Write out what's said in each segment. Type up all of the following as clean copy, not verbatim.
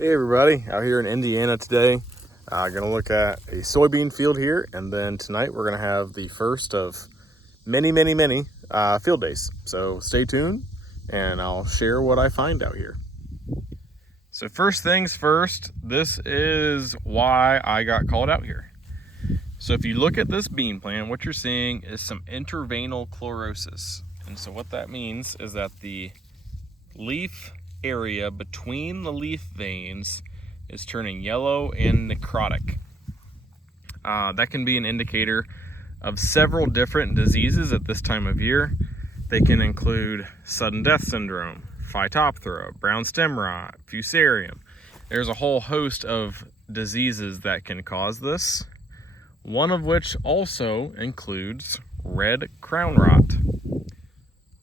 Hey everybody, out here in Indiana today. Gonna look at a soybean field here, and then tonight we're gonna have the first of many field days. So stay tuned and I'll share what I find out here. So first things first, this is why I got called out here. So if you look at this bean plant, what you're seeing is some interveinal chlorosis. And so what that means is that the leaf area between the leaf veins is turning yellow and necrotic. That can be an indicator of several different diseases at this time of year. They can include sudden death syndrome, Phytophthora, brown stem rot, Fusarium. There's a whole host of diseases that can cause this, one of which also includes red crown rot.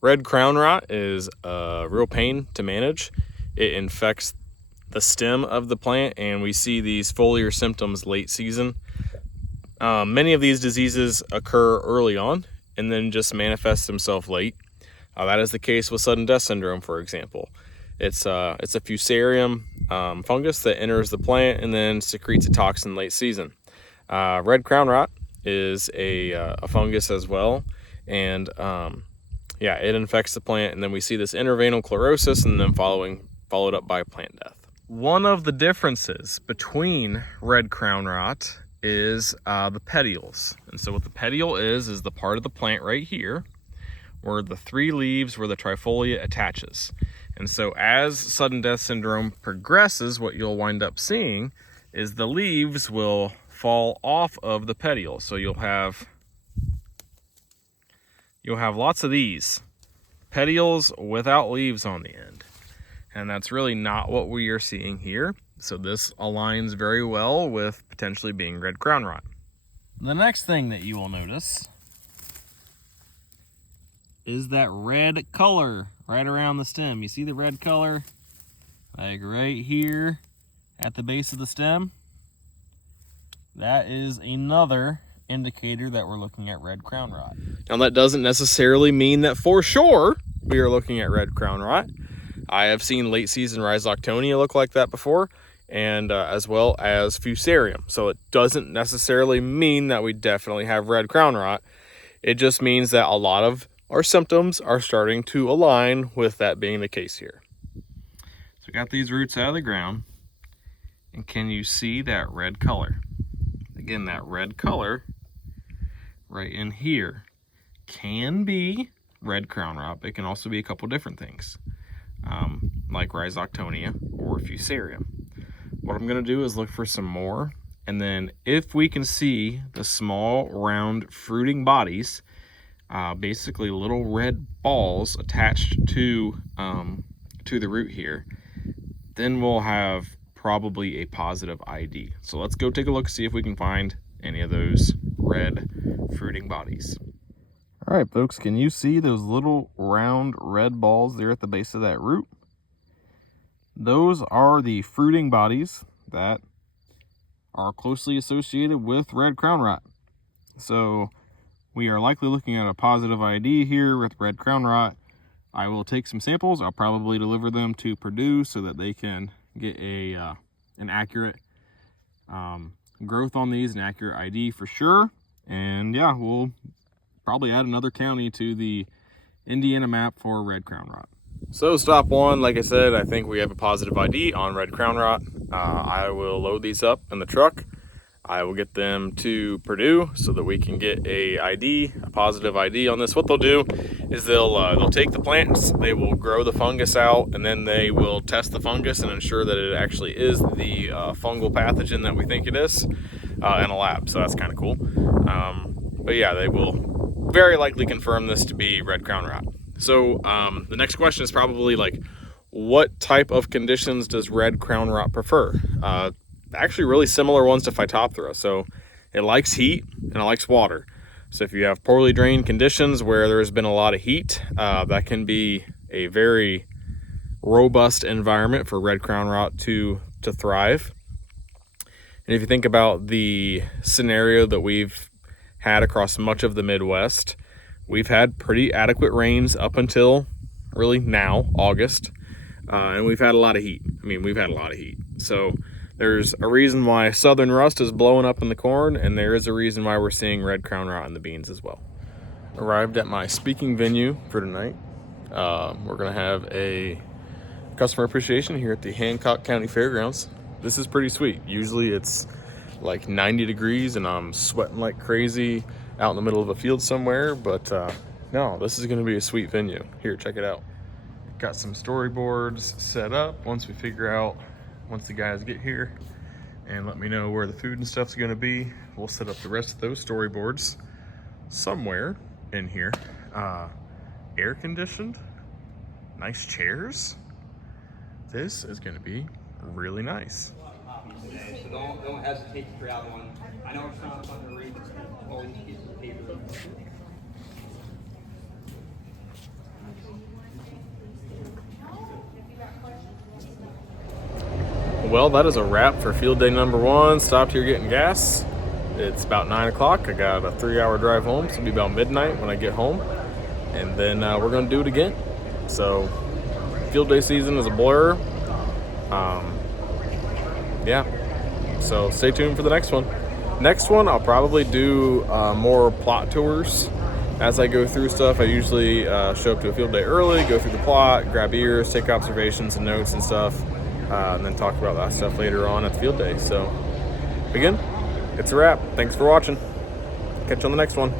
Red crown rot is a real pain to manage. It infects the stem of the plant, and we see these foliar symptoms late season. Many of these diseases occur early on and then just manifest themselves late. That is the case with sudden death syndrome, for example. It's a Fusarium fungus that enters the plant and then secretes a toxin late season. Red crown rot is a fungus as well, and it infects the plant, and then we see this interveinal chlorosis, and then followed up by plant death. One of the differences between red crown rot is the petioles. And so what the petiole is the part of the plant right here where the three leaves where the trifolia attaches. And so as sudden death syndrome progresses, what you'll wind up seeing is the leaves will fall off of the petiole. So you'll have lots of these petioles without leaves on the end. And that's really not what we are seeing here. So this aligns very well with potentially being red crown rot. The next thing that you will notice is that red color right around the stem. You see the red color like right here at the base of the stem? That is another indicator that we're looking at red crown rot. Now that doesn't necessarily mean that for sure we are looking at red crown rot. I have seen late season Rhizoctonia look like that before, and as well as Fusarium. So it doesn't necessarily mean that we definitely have red crown rot. It just means that a lot of our symptoms are starting to align with that being the case here. So we got these roots out of the ground, and can you see that red color? Again, that red color right in here can be red crown rot, but it can also be a couple different things, like Rhizoctonia or Fusarium. What I'm going to do is look for some more, and then if we can see the small round fruiting bodies, basically little red balls attached to the root here, then we'll have probably a positive ID. So let's go take a look, see if we can find any of those red fruiting bodies. All right, folks, can you see those little round red balls there at the base of that root? Those are the fruiting bodies that are closely associated with red crown rot. So we are likely looking at a positive ID here with red crown rot. I will take some samples. I'll probably deliver them to Purdue so that they can get an accurate growth on these, an accurate ID for sure. And yeah, we'll probably add another county to the Indiana map for red crown rot. So stop one, like I said, I think we have a positive ID on red crown rot. I will load these up in the truck. I will get them to Purdue so that we can get a positive ID on this. What they'll do is they'll take the plants, they will grow the fungus out, and then they will test the fungus and ensure that it actually is the fungal pathogen that we think it is in a lab. So that's kind of cool. But yeah, they will very likely confirm this to be red crown rot. So the next question is probably like, what type of conditions does red crown rot prefer? Actually really similar ones to Phytophthora. So it likes heat and it likes water. So if you have poorly drained conditions where there's been a lot of heat, that can be a very robust environment for red crown rot to thrive. And if you think about the scenario that we've had across much of the Midwest, we've had pretty adequate rains up until really now, August. and we've had a lot of heat. I mean, we've had a lot of heat. So there's a reason why southern rust is blowing up in the corn, and there is a reason why we're seeing red crown rot in the beans as well. Arrived at my speaking venue for tonight. We're gonna have a customer appreciation here at the Hancock County Fairgrounds. This is pretty sweet. Usually it's like 90 degrees and I'm sweating like crazy out in the middle of a field somewhere, but no, this is gonna be a sweet venue. Here, check it out. Got some storyboards set up. Once the guys get here and let me know where the food and stuff's gonna be, we'll set up the rest of those storyboards somewhere in here. Air conditioned, nice chairs. This is gonna be really nice. Today, so don't hesitate to grab one. I know it's not fun to read, but always piece of paper. Well, that is a wrap for field day number 1. Stopped here getting gas. It's about 9 o'clock. I got a 3-hour drive home, so it'll be about midnight when I get home. And then we're gonna do it again. So field day season is a blur. Yeah, so stay tuned for the next one. Next one, I'll probably do more plot tours. As I go through stuff, I usually show up to a field day early, go through the plot, grab ears, take observations and notes and stuff, and then talk about that stuff later on at the field day. So again, it's a wrap. Thanks for watching. Catch you on the next one.